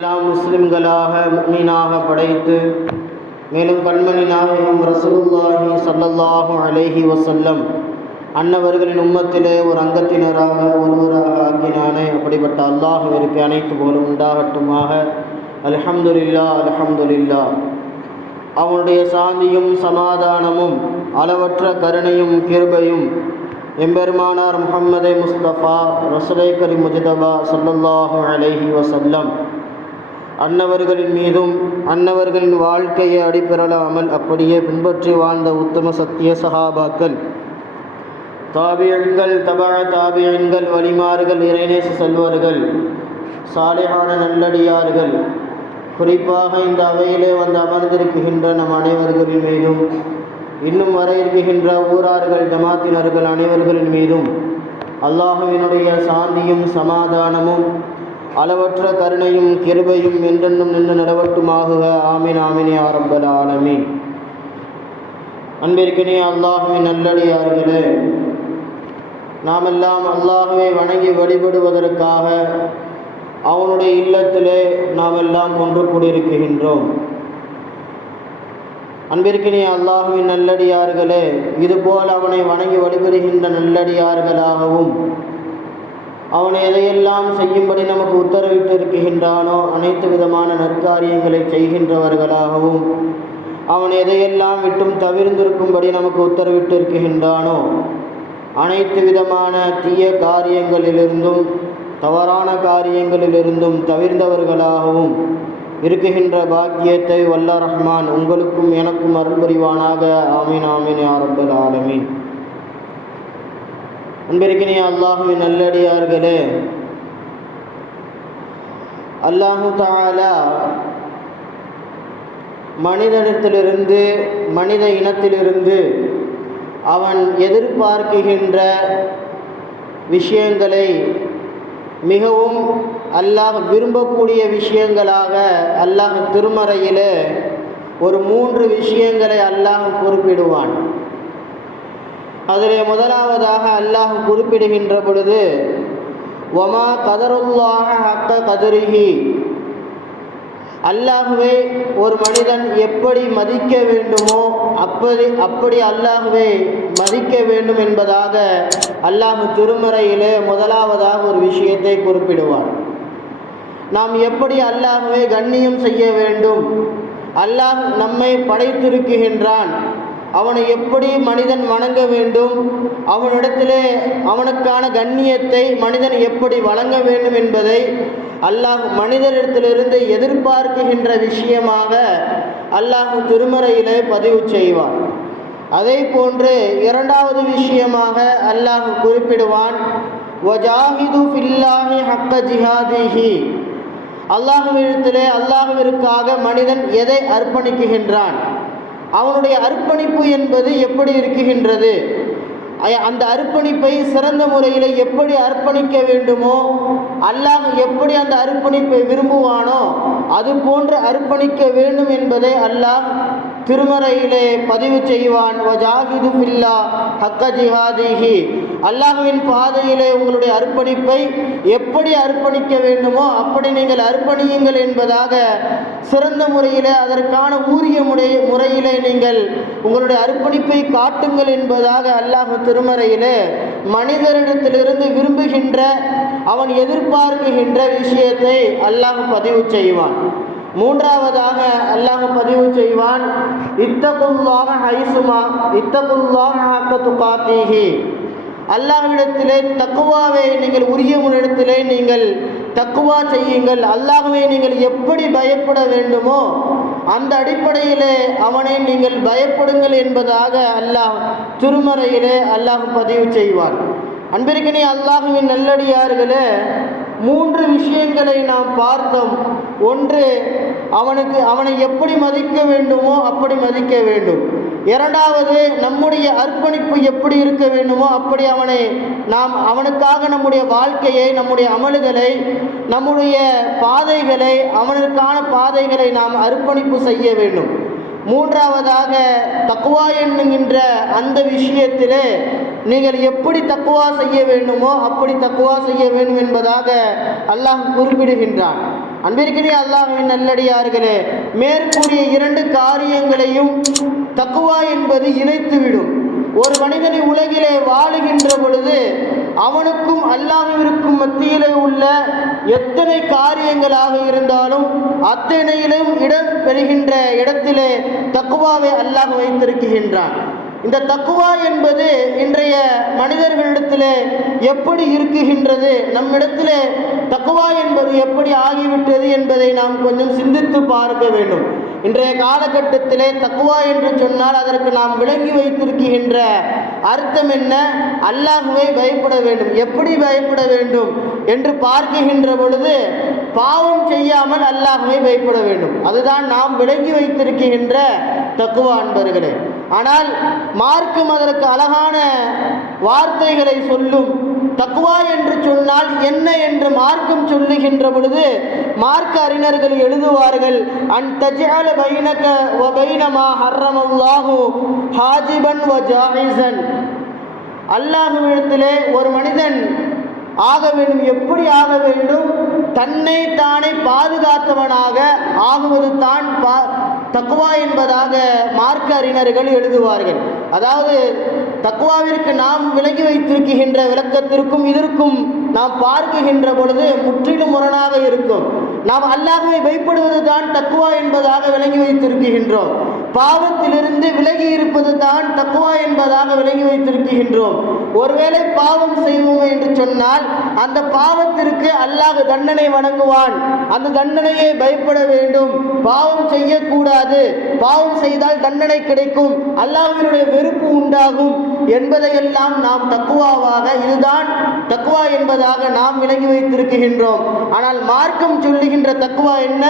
எல்லாம் முஸ்லிம்களாக மீனாக படைத்து மேலும் கண்மணி நாயகம் ரசூலுல்லாஹி சல்லல்லாஹு அலைஹி வசல்லம் அன்னவர்களின் உம்மத்திலே ஒரு அங்கத்தினராக ஒருவராக ஆக்கினானே. அப்படிப்பட்ட அல்லாஹுவிற்கு அனைத்து போலும் உண்டாகட்டுமாக. அலஹம்துல்லா அலஹம்துல்லா அவனுடைய சாந்தியும் சமாதானமும் அளவற்ற கருணையும் கிருபையும் எம்பெருமானார் முகம்மதே முஸ்தபா ரசுலை கரி முஜதபா ஸல்லல்லாஹு அலைஹி வசல்லம் அன்னவர்களின் மீதும் அன்னவர்களின் வாழ்க்கையை அடிபெறலாமல் அப்படியே பின்பற்றி வாழ்ந்த உத்தம சத்திய சகாபாக்கள். தாபியன்கள் தபா தாபியன்கள் வழிமாறுகள் இறைநேச செல்வர்கள் சாலையான நல்லடியார்கள். குறிப்பாக இந்த அவையிலே வந்து அமர்ந்திருக்கின்ற நம் அனைவர்களின் மீதும் இன்னும் வர இருக்கின்ற ஊரார்கள் ஜமாத்தினர்கள் அனைவர்களின் மீதும். அல்லாஹுவினுடைய சாந்தியும் சமாதானமும் அளவற்ற கருணையும் கிருபையும் என்றென்றும் நின்று நிலவட்டுமாகுக ஆமீன் ஆமினி யா ஆலமீன். அன்பிற்கினே அல்லாஹுவின் நல்லடியார்களே நாமெல்லாம் அல்லாஹுவை வணங்கி வழிபடுவதற்காக அவனுடைய இல்லத்திலே நாமெல்லாம் ஒன்று கூடியிருக்கின்றோம். அன்பிற்கினே அல்லாஹுவின் நல்லடியார்களே இதுபோல் அவனை வணங்கி வழிபடுகின்ற நல்லடியார்களாகவும் அவன் எதையெல்லாம் செய்யும்படி நமக்கு உத்தரவிட்டு இருக்கின்றானோ அனைத்து விதமான நற்காரியங்களை செய்கின்றவர்களாகவும் அவன் எதையெல்லாம் விட்டும் தவிர்ந்திருக்கும்படி நமக்கு உத்தரவிட்டு இருக்கின்றானோ அனைத்து விதமான தீய காரியங்களிலிருந்தும் தவறான காரியங்களிலிருந்தும் தவிர்ந்தவர்களாகவும் இருக்குகின்ற பாக்கியத்தை வல்ல ரஹ்மான் உங்களுக்கும் எனக்கும் அருள் புரிவானாக ஆமீன் ஆமீன் ஆரம்பல் ஆலமீன். அன்பிற்கினே அல்லாஹுவின் நல்லடியார்களே அல்லாஹு தாலா மனிதனத்திலிருந்து மனித இனத்திலிருந்து அவன் எதிர்பார்க்குகின்ற விஷயங்களை மிகவும் அல்லாஹ் விரும்பக்கூடிய விஷயங்களாக அல்லாஹ் திருமறையில் ஒரு மூன்று விஷயங்களை அல்லாஹ் குறிப்பிடுவான். அதில் முதலாவதாக அல்லாஹ் குறிப்பிடுகின்ற பொழுது ஒமா கதருல்லாக ஹக்க கதருகி அல்லாஹுவே ஒரு மனிதன் எப்படி மதிக்க வேண்டுமோ அப்படி அப்படி அல்லாஹுவே மதிக்க வேண்டும் என்பதாக அல்லாஹ் திருமறையிலே முதலாவதாக ஒரு விஷயத்தை குறிப்பிடுவான். நாம் எப்படி அல்லாஹுவை கண்ணியம் செய்ய வேண்டும்? அல்லாஹ் நம்மை படைத்திருக்குகின்றான் அவனை எப்படி மனிதன் வணங்க வேண்டும்? அவனிடத்திலே அவனுக்கான கண்ணியத்தை மனிதன் எப்படி வழங்க வேண்டும் என்பதை அல்லாஹ் மனிதனிடத்திலிருந்து எதிர்பார்க்குகின்ற விஷயமாக அல்லாஹ் திருமறையிலே பதிவு செய்வான். அதே போன்று இரண்டாவது விஷயமாக அல்லாஹ் குறிப்பிடுவான் வஜாஹிது ஃபில்லாஹி ஹக்க ஜிஹாதிஹி. அல்லாஹுவிடத்திலே அல்லாஹுவிற்காக மனிதன் எதை அர்ப்பணிக்குகின்றான் அவனுடைய அர்ப்பணிப்பு என்பது எப்படி இருக்குகின்றது? அந்த அர்ப்பணிப்பை சிறந்த முறையில் எப்படி அர்ப்பணிக்க வேண்டுமோ அல்லாஹ் எப்படி அந்த அர்ப்பணிப்பை விரும்புவானோ அது போன்று அர்ப்பணிக்க வேண்டும் என்பதை அல்லாஹ் திருமறையிலே பதிவு செய்வான். வஜாஹிது பில்லா ஹக்க ஜிஹாதிஹி. அல்லாஹுவின் பாதையிலே உங்களுடைய அர்ப்பணிப்பை எப்படி அர்ப்பணிக்க வேண்டுமோ அப்படி நீங்கள் அர்ப்பணியுங்கள் என்பதாக சிறந்த முறையிலே அதற்கான ஊரிய முறை முறையிலே நீங்கள் உங்களுடைய அர்ப்பணிப்பை காட்டுங்கள் என்பதாக அல்லாஹ் திருமறையிலே மனிதரிடத்திலிருந்து விரும்புகின்ற அவன் எதிர்பார்க்குகின்ற விஷயத்தை அல்லாஹ் பதிவு செய்வான். மூன்றாவதாக அல்லாஹ் பதிவு செய்வான் இத்தகுல்லாக ஹைசுமா இத்தகுல்லாக ஹக்க துகாத்தீஹி. அல்லாஹ்விடத்திலே தக்குவாவை நீங்கள் உரிய முன்னிடத்திலே நீங்கள் தக்குவா செய்யுங்கள். அல்லாஹுவை நீங்கள் எப்படி பயப்பட வேண்டுமோ அந்த அடிப்படையிலே அவனை நீங்கள் பயப்படுங்கள் என்பதாக அல்லாஹ் திருமறையிலே அல்லாஹ் பதிவு செய்வான். அன்பிற்கினே அல்லாஹுவின் நல்லடியார்களே மூன்று விஷயங்களை நாம் பார்த்தோம். ஒன்று அவனுக்கு அவனை எப்படி மதிக்க வேண்டுமோ அப்படி மதிக்க வேண்டும். இரண்டாவது நம்முடைய அர்ப்பணிப்பு எப்படி இருக்க வேண்டுமோ அப்படி அவனை நாம் அவனுக்காக நம்முடைய வாழ்க்கையை நம்முடைய அமல்களை நம்முடைய பாதைகளை அவனுக்கான பாதைகளை நாம் அர்ப்பணிப்பு செய்ய வேண்டும். மூன்றாவதாக தக்குவா என்னுகின்ற அந்த விஷயத்திலே நீங்கள் எப்படி தக்குவா செய்ய வேண்டுமோ அப்படி தக்குவா செய்ய வேண்டும் என்பதாக அல்லாஹ் குறிப்பிடுகின்றான். அன்பிற்கினே அல்லாஹின் நல்லடியார்களே மேற்கூறிய இரண்டு காரியங்களையும் தக்குவா என்பது இணைத்துவிடும். ஒரு மனிதனை உலகிலே வாழுகின்ற பொழுது அவனுக்கும் அல்லாஹ்விற்கும் மத்தியிலே உள்ள எத்தனை காரியங்களாக இருந்தாலும் அத்தனையிலும் இடம் பெறுகின்ற இடத்திலே தக்குவாவை அல்லாஹ் வைத்திருக்கின்றான். இந்த தக்குவா என்பது இன்றைய மனிதர்களிடத்திலே எப்படி இருக்குகின்றது நம்மிடத்திலே தக்குவா என்பது எப்படி ஆகிவிட்டது என்பதை நாம் கொஞ்சம் சிந்தித்து பார்க்க வேண்டும். இன்றைய காலகட்டத்திலே தக்குவா என்று சொன்னால் அதற்கு நாம் விளங்கி வைத்திருக்கின்ற அர்த்தம் என்ன? அல்லாஹுவை பயப்பட வேண்டும். எப்படி பயப்பட வேண்டும் என்று பார்க்கின்ற பொழுது பாவம் செய்யாமல் அல்லாஹுவை பயப்பட வேண்டும். அதுதான் நாம் விளங்கி வைத்திருக்கின்ற தக்குவா அன்பர்களே. ஆனால் மார்க்கும் அதற்கு அழகான வார்த்தைகளை சொல்லும். தக்குவா என்று சொன்னால் என்ன என்று மார்க்கம் சொல்லுகின்ற பொழுது மார்க்க அறிஞர்கள் எழுதுவார்கள் அன் தஜால பைனக வ பைனமா ஹர்ரமல்லாஹு ஹாஜிபன் வ ஜாஹிசன் அல்லாஹுவிடத்திலே ஒரு மனிதன் ஆக வேண்டும் எப்படி ஆக வேண்டும்? தன்னை தானே பாதுகாத்தவனாக ஆகுவது தான் பா தக்குவா என்பதாக மார்க்க அறிஞர்கள் எழுதுவார்கள். அதாவது தக்குவாவிற்கு நாம் விலகி வைத்திருக்கின்ற விளக்கத்திற்கும் இதற்கும் நாம் பார்க்குகின்ற பொழுது முற்றிலும் முரணாக இருக்கும். நாம் அல்லாஹ்வை பயப்படுவது தான் தக்குவா என்பதாக விளங்கி வைத்திருக்கின்றோம். பாவத்திலிருந்து விலகி இருப்பது தான் தக்குவா என்பதாக விலகி வைத்திருக்கின்றோம். ஒருவேளை பாவம் செய்வோம் என்று சொன்னால் அந்த பாவத்திற்கு அல்லாஹ் தண்டனை வழங்குவான். அந்த தண்டனையை பயப்பட வேண்டும். பாவம் செய்யக்கூடாது. பாவம் செய்தால் தண்டனை கிடைக்கும். அல்லாஹினுடைய வெறுப்பு உண்டாகும் என்பதையெல்லாம் நாம் தக்குவாவாக இதுதான் தக்குவா என்பதாக நாம் விளங்கி வைத்திருக்கின்றோம். ஆனால் மார்க்கம் சொல்லுகின்ற தக்குவா என்ன?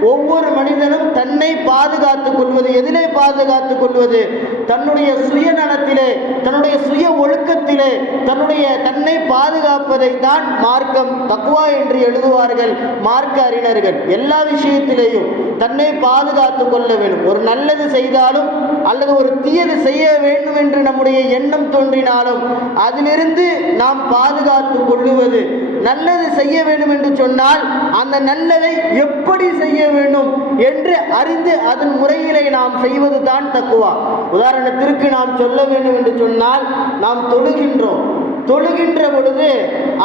ஒவ்வொரு மனிதனும் தன்னை பாதுகாத்துக் கொள்வது எதிலே பாதுகாத்துக் கொள்வது தன்னுடைய சுயநலத்திலே தன்னுடைய சுய ஒழுக்கத்திலே தன்னுடைய தன்னை பாதுகாப்பதை தான் மார்க்கம் தக்குவா என்று எழுதுவார்கள் மார்க்க அறிஞர்கள். எல்லா விஷயத்திலேயும் தன்னை பாதுகாத்துக் கொள்ள வேண்டும். ஒரு நல்லது செய்தாலும் அல்லது ஒரு தீயது செய்ய வேண்டும் என்று நம்முடைய எண்ணம் தோன்றினாலும் அதிலிருந்து நாம் பாதுகாத்துக் கொள்ளுவது நல்லது செய்ய வேண்டும் என்று சொன்னால் அந்த நல்லதை எப்படி செய்ய வேண்டும் என்று அறிந்து அதன் முறையிலே நாம் செய்வது தான் தக்குவா. உதாரணத்திற்கு நாம் சொல்ல வேண்டும் என்று சொன்னால் நாம் தொழுகின்றோம். தொழுகின்ற பொழுது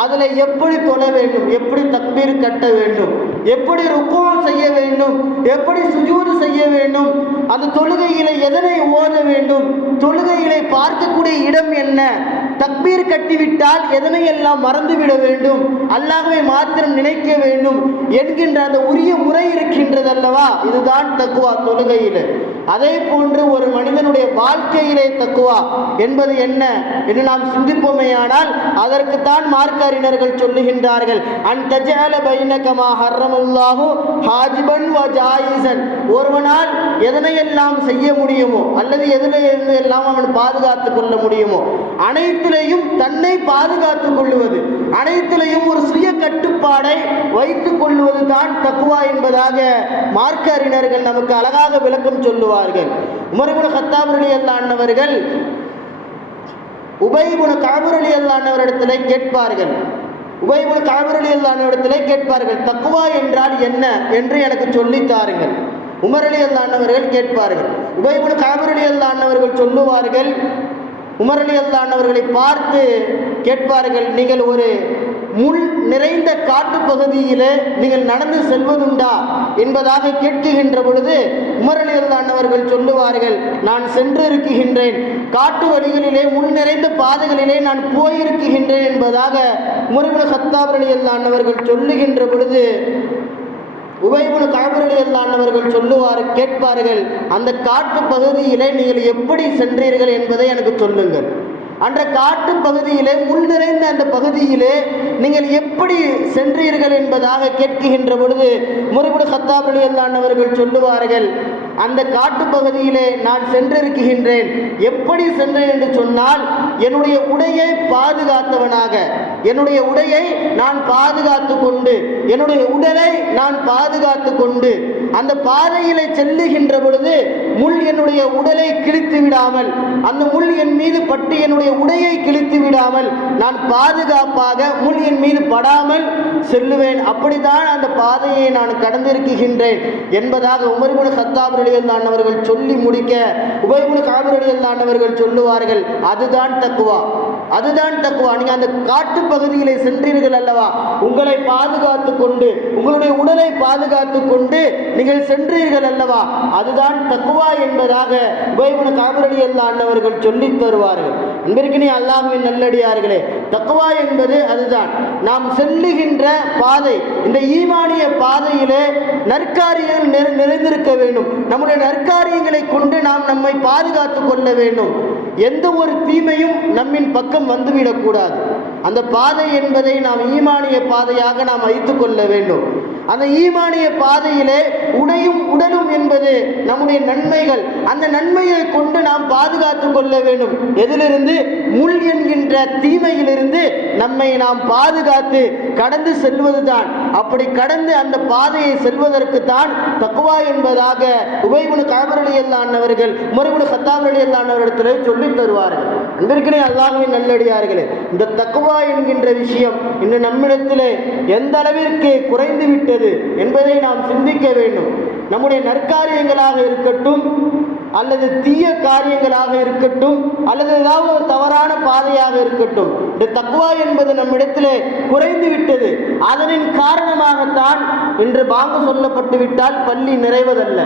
அதில் எப்படி தொழ வேண்டும்? எப்படி தக்பீர் கட்ட வேண்டும்? எப்படி ருக்குவம் செய்ய வேண்டும்? எப்படி சுஜூது செய்ய வேண்டும்? அந்த தொழுகையிலே எதனை ஓத வேண்டும்? தொழுகையிலே பார்க்கக்கூடிய இடம் என்ன? தக்பீர் கட்டிவிட்டால் எதனை எல்லாம் மறந்துவிட வேண்டும்? அல்லாஹ்வை மாத்திரம் நினைக்க வேண்டும் என்கின்ற அந்த உரிய முறை இருக்கின்றது அல்லவா இதுதான் தக்குவா தொழுகையிலே. அதே போன்று ஒரு மனிதனுடைய வாழ்க்கையிலே தக்குவா என்பது என்ன என்று நாம் சிந்திப்போமேயானால் அதற்குத்தான் மார்க்க அறிஞர்கள் சொல்லுகின்றார்கள். அன் வ ஜாயிசன் ஒருவனால் எதனையெல்லாம் செய்ய முடியுமோ அல்லது எதில் எல்லாம் அவன் பாதுகாத்துக் கொள்ள முடியுமோ அனைத்திலையும் தன்னை பாதுகாத்துக் கொள்ளுவது அனைத்திலையும் கட்டுப்பாடை வைத்துக் கொள்வது தான் தக்குவா என்பதாக மார்க்க அறிஞர்கள் நமக்கு அழகாக விளக்கம் சொல்லுவார்கள். உமர்குல கத்தாபுரலி அல்லாண்டவர்கள் உபயகுண காபுரலி அல்லாண்டவரிடத்திலே கேட்பார்கள். உபயகுண காபுரலி அல்லாண்டவரிடத்திலே கேட்பார்கள் தக்குவா என்றால் என்ன? என்று எனக்கு சொல்லித் தாருங்கள். உமரலி அல்லாண்டவர்கள் கேட்பார்கள். உபயகுண காபுரலி அல்லாண்டவர்கள் சொல்லுவார்கள் உமரலி அல்லாண்டவர்களை பார்த்து கேட்பார்கள் நீங்கள் ஒரு முள் நிறைந்த காட்டு பகுதியிலே நீங்கள் நடந்து செல்வதுண்டா என்பதாக கேட்குகின்ற பொழுது உமரலி அல்லாண்டவர்கள் சொல்லுவார்கள் நான் சென்றிருக்குகின்றேன் காட்டு வழிகளிலே முள் நிறைந்த பாதைகளிலே நான் போயிருக்குகின்றேன் என்பதாக உமர்குல சத்தாப் அல்லாண்டவர்கள் சொல்லுகின்ற பொழுது உபயபுல் காபரலி அல்லாண்டவர்கள் சொல்லுவார் கேட்பார்கள் அந்த காட்டு பகுதியிலே நீங்கள் எப்படி சென்றீர்கள் என்பதை எனக்கு சொல்லுங்கள். அன்ற காட்டு பகுதியிலே முள் நிறைந்த அந்த பகுதியிலே நீங்கள் எப்படி சென்றீர்கள் என்பதாக கேட்குகின்ற பொழுது முறைபடு சத்தாபலி அல்லாண்டவர்கள் சொல்லுவார்கள் அந்த காட்டு பகுதியிலே நான் சென்றிருக்கின்றேன். எப்படி சென்றேன் என்று சொன்னால் என்னுடைய உடையை பாதுகாத்தவனாக என்னுடைய உடையை நான் பாதுகாத்து கொண்டு என்னுடைய உடலை நான் பாதுகாத்து கொண்டு அந்த பாதையிலே செல்லுகின்ற பொழுது முள் என்னுடைய உடலை கிழித்து விடாமல் அந்த முள் என் மீது பட்டு என்னுடைய உடையை கிழித்து விடாமல் நான் பாதுகாப்பாக முள் என் மீது படாமல் செல்லுவேன். அப்படித்தான் அந்த பாதையை நான் கடந்திருக்கின்றேன் என்பதாக உமர்குல சத்தாப் ரலியல்லான் அவர்கள் சொல்லி முடிக்க உபயகுல காபர் ரலியல்லான் அவர்கள் சொல்லுவார்கள் அதுதான் தக்குவா அதுதான் தக்குவா. நீங்க அந்த காட்டு பகுதியிலே சென்றீர்கள் அல்லவா? உங்களை பாதுகாத்து கொண்டு உங்களுடைய உடலை பாதுகாத்து கொண்டு நீங்கள் சென்றீர்கள் அல்லவா? அதுதான் தக்குவா என்பதாக உபயகுல காபர் ரலியல்லான் அவர்கள் சொல்லி தருவார்கள். அன்பிற்கினே அல்லாஹுவின் நல்லடியார்களே தக்குவா என்பது அதுதான். நாம் செல்லுகின்ற பாதை இந்த ஈமானிய பாதையிலே நற்காரியங்கள் நிறை- நிறைந்திருக்க வேண்டும். நம்முடைய நற்காரியங்களை கொண்டு நாம் நம்மை பாதுகாத்து கொள்ள வேண்டும். எந்த ஒரு தீமையும் நம்மின் பக்கம் வந்துவிடக்கூடாது. அந்த பாதை என்பதை நாம் ஈமானிய பாதையாக நாம் வைத்துக் கொள்ள வேண்டும். அந்த ஈமானிய பாதையிலே உடையும் உடலும் என்பது நம்முடைய நன்மைகள். அந்த நன்மையை கொண்டு நாம் பாதுகாத்துக் கொள்ள வேண்டும். எதிலிருந்து? முள் என்கின்ற தீமையிலிருந்து நம்மை நாம் பாதுகாத்து கடந்து செல்வதுதான். அப்படி கடந்து அந்த பாதையை செல்வதற்கு தான் தக்குவா என்பதாக உபயகுண காபரலி அல்லானவர்கள் முறைகுண சத்தாபரலி அல்லானவரிடத்திலே சொல்லித் தருவார்கள். அன்பிற்கினே அல்லாஹுவின் நல்லடியார்களே இந்த தக்குவா என்கின்ற விஷயம் இன்று நம்மிடத்திலே எந்த அளவிற்கு குறைந்து விட்டது என்பதை நாம் சிந்திக்க வேண்டும். நம்முடைய நற்காரியங்களாக இருக்கட்டும் அல்லது தீய காரியங்களாக இருக்கட்டும் அல்லது ஏதாவது ஒரு தவறான பாதையாக இருக்கட்டும் இந்த தக்குவா என்பது நம்மிடத்திலே குறைந்து விட்டது. அதனின் காரணமாகத்தான் இன்று பாங்கு சொல்லப்பட்டு விட்டால் பள்ளி நிறைவதல்ல.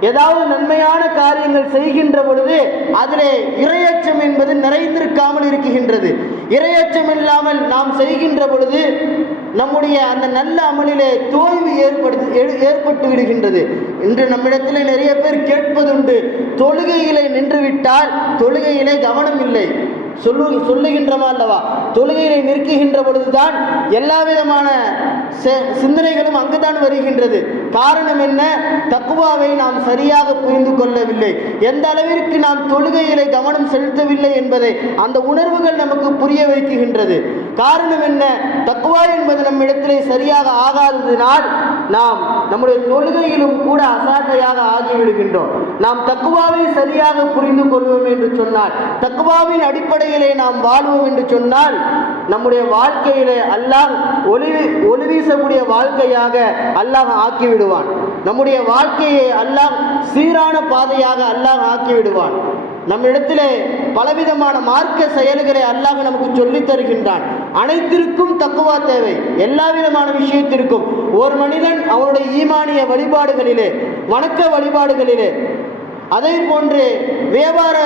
ஏதாவது நன்மையான காரியங்கள் செய்கின்ற பொழுது அதிலே இரையச்சம் என்பது நிறைந்திருக்காமல் இருக்குகின்றது இரையச்சம் இல்லாமல் நாம் செய்கின்ற பொழுது நம்முடைய அந்த நல்ல அமலிலே தோல்வி ஏற்படுத்தி ஏ- ஏற்பட்டு விடுகின்றது. இன்று நம்மிடத்தில் நிறைய பேர் கேட்பதுண்டு தொழுகையிலே நின்றுவிட்டால் தொழுகையிலே கவனம் இல்லை சொல்லு சொல்லுகின்றமா அல்லவா? தொழுகையை நிற்குகின்ற பொழுதுதான் எல்லா விதமான சிந்தனைகளும் அங்குதான் வருகின்றது. காரணம் என்ன? தக்குவாவை நாம் சரியாக புரிந்து கொள்ளவில்லை. எந்த அளவிற்கு நாம் தொழுகையிலே கவனம் செலுத்தவில்லை என்பதை அந்த உணர்வுகள் நமக்கு புரிய வைக்குகின்றது காரணம் என்ன? தக்குவா என்பது நம்மிடத்திலே சரியாக ஆகாததினால் நாம் நம்முடைய தொழுகையிலும் கூட அசாட்டையாக ஆகிவிடுகின்றோம். நாம் தக்குவாவை சரியாக புரிந்து கொள்வோம் என்று சொன்னால் தக்குவாவின் அடிப்படையிலே நாம் வாழ்வோம் என்று சொன்னால் நம்முடைய வாழ்க்கையிலே அல்லாஹ் ஒளி ஒளி வீசக்கூடிய வாழ்க்கையாக அல்லாஹ் ஆக்கிவிடுவான். நம்முடைய வாழ்க்கையை அல்லாஹ் சீரான பாதையாக அல்லாஹ் ஆக்கிவிடுவான். நம்மிடத்திலே பலவிதமான மார்க்க செயல்களை அல்லாஹ் நமக்கு சொல்லித் தருகின்றான். அனைத்திற்கும் தக்குவா தேவை. எல்லா விதமான விஷயத்திற்கும். ஒரு மனிதன் அவருடைய ஈமானிய வழிபாடுகளிலே வணக்க வழிபாடுகளிலே அதே போன்று வியாபார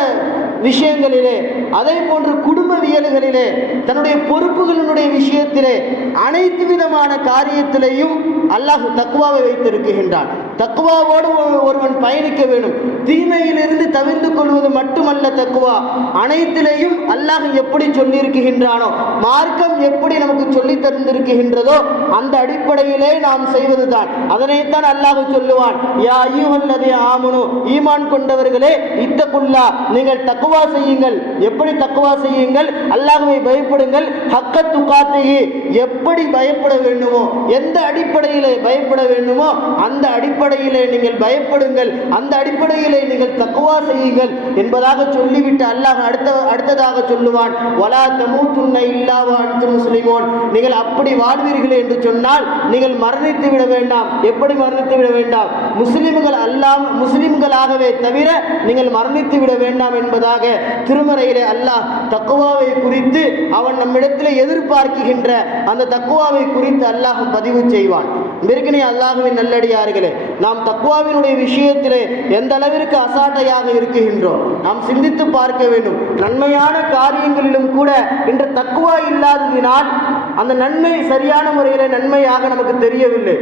விஷயங்களிலே அதே போன்று குடும்பவியல்களிலே தன்னுடைய பொறுப்புகளினுடைய விஷயத்திலே அனைத்து விதமான காரியத்திலேயும் அல்லாஹ் தக்குவாவை வைத்திருக்கின்றான். தக்குவாவோடு ஒரு- ஒருவன் பயணிக்க வேண்டும். தீமையிலிருந்து தவிர்த்து கொள்வது மட்டுமல்ல தக்குவா. அனைத்திலையும் அல்லாஹ் எப்படி சொல்லியிருக்கின்றானோ மார்க்கம் எப்படி நமக்கு சொல்லி தந்திருக்கின்றதோ அந்த அடிப்படையிலே நாம் செய்வதுதான். அதனைத்தான் அல்லாஹ் சொல்லுவான் யா ஐயுஹல்லதி ஆமனு. ஈமான் கொண்டவர்களே இத்தக்குள்ளா நீங்கள் தக்குவா செய்யுங்கள். எப்படி தக்குவா செய்யுங்கள்? அல்லாஹுவை பயப்படுங்கள். ஹக்க துக்காத்தையே எப்படி பயப்பட வேண்டுமோ எந்த அடிப்படையிலே பயப்பட வேண்டுமோ அந்த அடிப்படையிலே நீங்கள் பயப்படுங்கள். அந்த அடிப்படையில் நீங்கள் தக்குவா செய்யுங்கள் என்பதாக சொல்லிவிட்டு அல்லாஹ் அடுத்த அடுத்ததாக சொல்லுவான் வலா தமூத்துன்ன இல்லாவா அடுத்த முஸ்லிமோன். நீங்கள் அப்படி வாழ்வீர்கள் என்று சொன்னால் நீங்கள் மரணித்து விட வேண்டாம். எப்படி மரணித்து விட வேண்டாம்? முஸ்லிம்கள் அல்லாம் முஸ்லிம்களாகவே தவிர நீங்கள் மரணித்து விட வேண்டாம் என்பதாக திருமறையிலே அல்லாஹ் தக்குவாவை குறித்து அவன் நம்மிடத்தில் எதிர்பார்க்கின்ற அந்த தக்குவாவை குறித்து அல்லாஹ் பதிவு செய்வான். நெருக்கணி அல்லாஹுவின் நல்லடியார்களே நாம் தக்குவாவினுடைய விஷயத்திலே எந்த அளவிற்கு அசாட்டையாக இருக்குகின்றோம் நாம் சிந்தித்து பார்க்க வேண்டும். நன்மையான காரியங்களிலும் கூட இன்று தக்குவா இல்லாததினால் அந்த நன்மை சரியான முறையில் நன்மையாக நமக்கு தெரியவில்லை.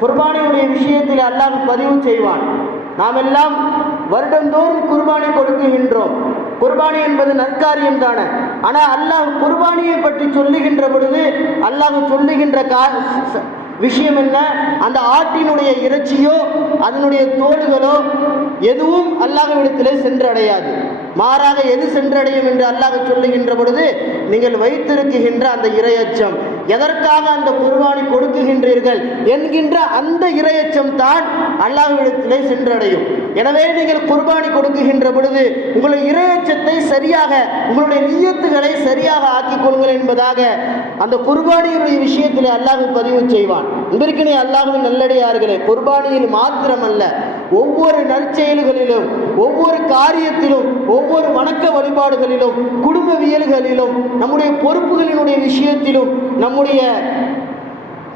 குர்பானியுடைய விஷயத்தில் அல்லாஹ் பதிவு செய்வான். நாம் எல்லாம் வருடந்தோறும் குர்பானி கொடுக்குகின்றோம். குர்பானி என்பது நற்காரியம் தானே. ஆனால் அல்லாஹ் குர்பானியை பற்றி சொல்லுகின்ற பொழுது அல்லாஹ் சொல்லுகின்ற கா ச- விஷயம் என்ன அந்த ஆட்டினுடைய இறைச்சியோ அதனுடைய தோடுகளோ எதுவும் அல்லாஹ்விடத்திலே சென்றடையாது. மாறாக எது சென்றடையும் என்று அல்லாஹ் சொல்லுகின்ற பொழுது நீங்கள் வைத்திருக்குகின்ற அந்த இரையச்சம் எதற்காக அந்த குருவானி கொடுக்குகின்றீர்கள் என்கின்ற அந்த இரையச்சம் தான் அல்லாஹ்விடத்திலே சென்றடையும். எனவே நீங்கள் குர்பானி கொடுக்குகின்ற பொழுது உங்களுடைய இரையச்சத்தை சரியாக உங்களுடைய நீயத்துகளை சரியாக ஆக்கிக் கொள்ளுங்கள் என்பதாக அந்த குர்பானியுடைய விஷயத்தில் அல்லாஹ் பதிவு செய்வான். இன்றைக்கு அல்லாஹும் நல்லடியார்களே குர்பானியில் மாத்திரமல்ல ஒவ்வொரு நற்செயல்களிலும் ஒவ்வொரு காரியத்திலும் ஒவ்வொரு வணக்க வழிபாடுகளிலும் குடும்பவியல்களிலும் நம்முடைய பொறுப்புகளினுடைய விஷயத்திலும் நம்முடைய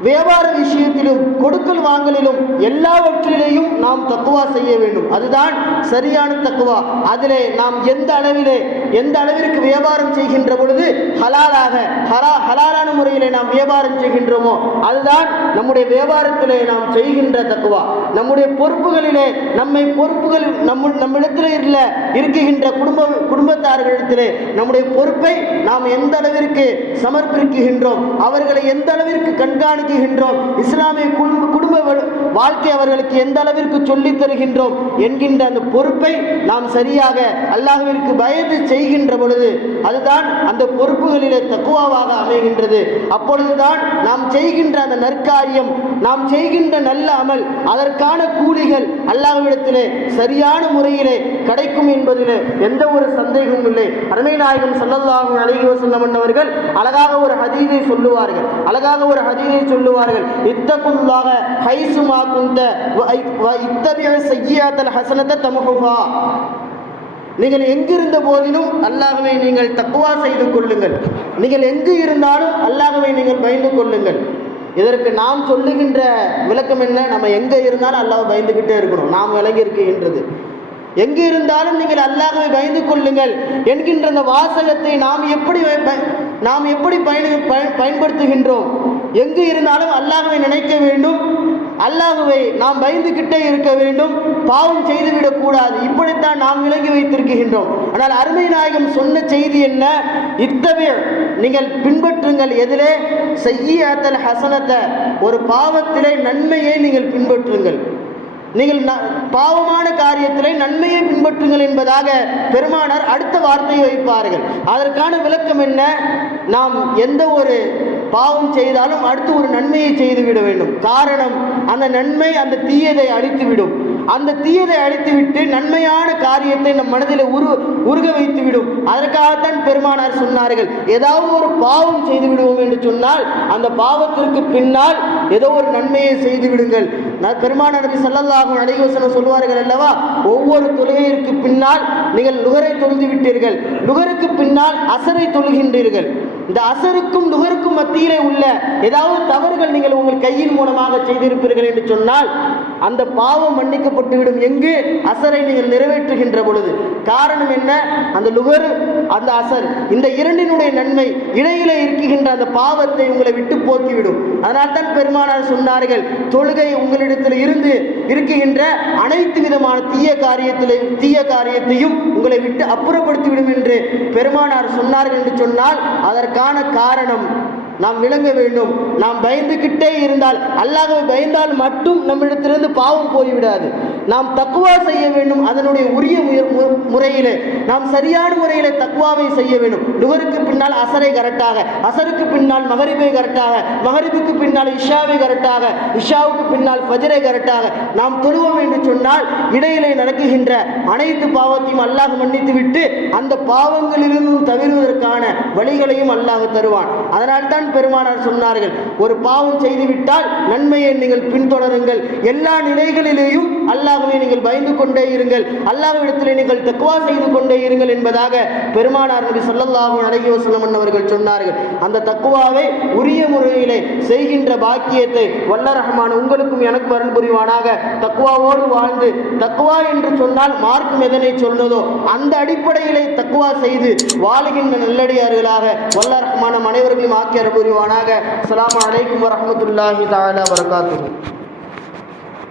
வியாபார விஷயத்திலும் கொடுக்கல் வாங்கலிலும் எல்லாவற்றிலேயும் நாம் தக்குவா செய்ய வேண்டும். அதுதான் சரியான தக்குவா. அதிலே நாம் எந்த அளவிலே எந்த அளவிற்கு வியாபாரம் செய்கின்ற பொழுது ஹலாலாக ஹலா ஹலாலான முறையிலே நாம் வியாபாரம் செய்கின்றோமோ அதுதான் நம்முடைய வியாபாரத்திலே நாம் செய்கின்ற தக்குவா. நம்முடைய பொறுப்புகளிலே நம்மை பொறுப்புகள் நம்ம நம்மிடத்தில் இல்ல இருக்குகின்ற குடும்ப குடும்பத்தார்களிடத்திலே நம்முடைய பொறுப்பை நாம் எந்த அளவிற்கு சமர்ப்பிக்கின்றோம் அவர்களை எந்த அளவிற்கு கண்காணிக்குகின்றோம் இஸ்லாமிய குடும்ப குடும்ப வாழ்க்கை அவர்களுக்கு எந்த அளவிற்கு சொல்லித் தருகின்றோம் என்கின்ற அந்த பொறுப்பை நாம் சரியாக அல்லாஹுவிற்கு பயந்து செய்கின்ற பொழுது அதுதான் அந்த பொறுப்புகளிலே தக்குவாவாக அமைகின்றது. அப்பொழுதுதான் நாம் செய்கின்ற அந்த நற்காரியம் நாம் செய்கின்ற நல்ல அமல் அதற்கான கூலிகள் அல்லாஹ்விடத்திலே சரியான முறையிலே கிடைக்கும் என்பதிலே எந்த ஒரு சந்தேகமும் இல்லை. அருமை நாயகம் சல்லல்லாஹு அழகிய வஸல்லம் அவர்கள் அழகாக ஒரு ஹதீதை சொல்லுவார்கள். அழகாக ஒரு ஹதீஸை சொல்லுவார்கள். இத்தகுல்லாக ஹைசுமா குந்த வ செய்யாத்தல் ஹசனத்தை தமஹுஹா. நீங்கள் எங்கிருந்த போதிலும் அல்லாகவே நீங்கள் தக்குவா செய்து கொள்ளுங்கள். நீங்கள் எங்கு இருந்தாலும் அல்லாகவே நீங்கள் பயந்து கொள்ளுங்கள். இதற்கு நாம் சொல்லுகின்ற விளக்கம் என்ன? நம்ம எங்கே இருந்தாலும் அல்லாஹ் பயந்துக்கிட்டே இருக்கணும். நாம் விளங்கி இருக்கின்றது. எங்கு இருந்தாலும் நீங்கள் அல்லாஹவை பயந்து கொள்ளுங்கள் என்கின்ற அந்த வாசகத்தை நாம் எப்படி நாம் எப்படி பயண பயன்- பயன்படுத்துகின்றோம்? எங்கு இருந்தாலும் அல்லாஹுவை நினைக்க வேண்டும். அல்லாஹுவை நாம் பயந்துகிட்டே இருக்க வேண்டும். பாவம் செய்துவிடக் கூடாது. இப்படித்தான் நாம் விளங்கி வைத்திருக்கின்றோம். ஆனால் அருமை நாயகம் சொன்ன செய்தி என்ன? இத்தகைய நீங்கள் பின்பற்றுங்கள் எதிலே. செய்யாத்தல் ஹசனத்தை ஒரு பாவத்திலே நன்மையை நீங்கள் பின்பற்றுங்கள். நீங்கள் பாவமான காரியத்திலே நன்மையை பின்பற்றுங்கள் என்பதாக பெருமானார் அடுத்த வார்த்தையை வைப்பார்கள். அதற்கான விளக்கம் என்ன? நாம் எந்த ஒரு பாவம் செய்தாலும் அடுத்து ஒரு நன்மையை செய்துவிட வேண்டும். காரணம் அந்த நன்மை அந்த தீயதை அழித்துவிடும். அந்த தீயதை அழித்துவிட்டு நன்மையான காரியத்தை நம் மனதில் உரு உருக வைத்துவிடும். அதற்காகத்தான் பெருமானார் சொன்னார்கள். ஏதாவது ஒரு பாவம் செய்து விடுவோம் என்று சொன்னால் அந்த பாவத்திற்கு பின்னால் ஏதோ ஒரு நன்மையை செய்து விடுங்கள் நான் பெருமானார் நபி ஸல்லல்லாஹு அலைஹி சொல்லுவார்கள் அல்லவா? ஒவ்வொரு தொழுகையிற்கு பின்னால் நீங்கள் நுகரை தொழுது விட்டீர்கள். நுகருக்கு பின்னால் அசரை தொழுகின்றீர்கள். இந்த அசருக்கும் நுகருக்கும் மத்தியிலே உள்ள ஏதாவது தவறுகள் நீங்கள் உங்கள் கையின் மூலமாக செய்திருப்பீர்கள் என்று சொன்னால் அந்த பாவம் மன்னிக்கப்பட்டுவிடும் எங்கு? அசரை நீங்கள் நிறைவேற்றுகின்ற பொழுது. காரணம் என்ன? அந்த லுகர் அந்த அசர். இந்த இரண்டினுடைய நன்மை இடையில இருக்கின்ற அந்த பாவத்தை உங்களை விட்டு போக்கிவிடும். அதனால் தான் பெருமானார் சொன்னார்கள் தொழுகை உங்களிடத்தில் இருந்து இருக்குகின்ற அனைத்து விதமான தீய காரியத்தில் தீய காரியத்தையும் உங்களை விட்டு அப்புறப்படுத்திவிடும் என்று பெருமானார் சொன்னார்கள் என்று சொன்னால் அதற்கான காரணம் நாம் விளங்க வேண்டும். நாம் பயந்துகிட்டே இருந்தால் அல்லாஹ்வை பயந்தால் மட்டும் நம்மிடத்திலிருந்து பாவம் போய்விடாது. நாம் தக்குவா செய்ய வேண்டும் அதனுடைய உரிய மு- முறையிலே. நாம் சரியான முறையிலே தக்குவாவை செய்ய வேண்டும். நுகருக்கு பின்னால் அசரை கரெக்டாக அசருக்கு பின்னால் மகரிபை கரெக்டாக மகரிபுக்கு பின்னால் இஷாவை கரெக்டாக இஷாவுக்கு பின்னால் பஜரை கரெக்டாக. நாம் தொழுவோம் என்று சொன்னால் இடையிலே நடக்குகின்ற அனைத்து பாவத்தையும் அல்லாஹ் மன்னித்து விட்டு அந்த பாவங்களிலிருந்தும் தவிர்வதற்கான வழிகளையும் அல்லாஹ் தருவான். அதனால் தான் பெருமானார் சொன்னார்கள். ஒரு பாவம் செய்துவிட்டால் நன்மையை நீங்கள் பின்தொடருங்கள். எல்லா நிலைகளிலேயும் அல்லாஹ்வை நீங்கள் பயந்து கொண்டே இருங்கள். அல்லாஹ்விடத்திலே நீங்கள் தக்குவா செய்து கொண்டே இருங்கள் என்பதாக பெருமானார் நபி ஸல்லல்லாஹு அழகிய வஸல்லம் அவர்கள் சொன்னார்கள். அந்த தக்குவாவை உரிய முறையிலே செய்கின்ற பாக்கியத்தை வல்ல ரஹ்மான் உங்களுக்கும் எனக்கும் அருள் புரிவானாக. தக்குவாவோடு வாழ்ந்து தக்குவா என்று சொன்னால் மார்க்கும் எதனை சொன்னதோ அந்த அடிப்படையிலே தக்குவா செய்து வாழுகின்ற நல்லடியார்களாக வல்ல ரஹ்மான அனைவர்களையும் ஆக்கி புரிவானாக. அஸ்ஸலாமு அலைக்கும் வரஹ்மத்துல்லாஹி தஆலா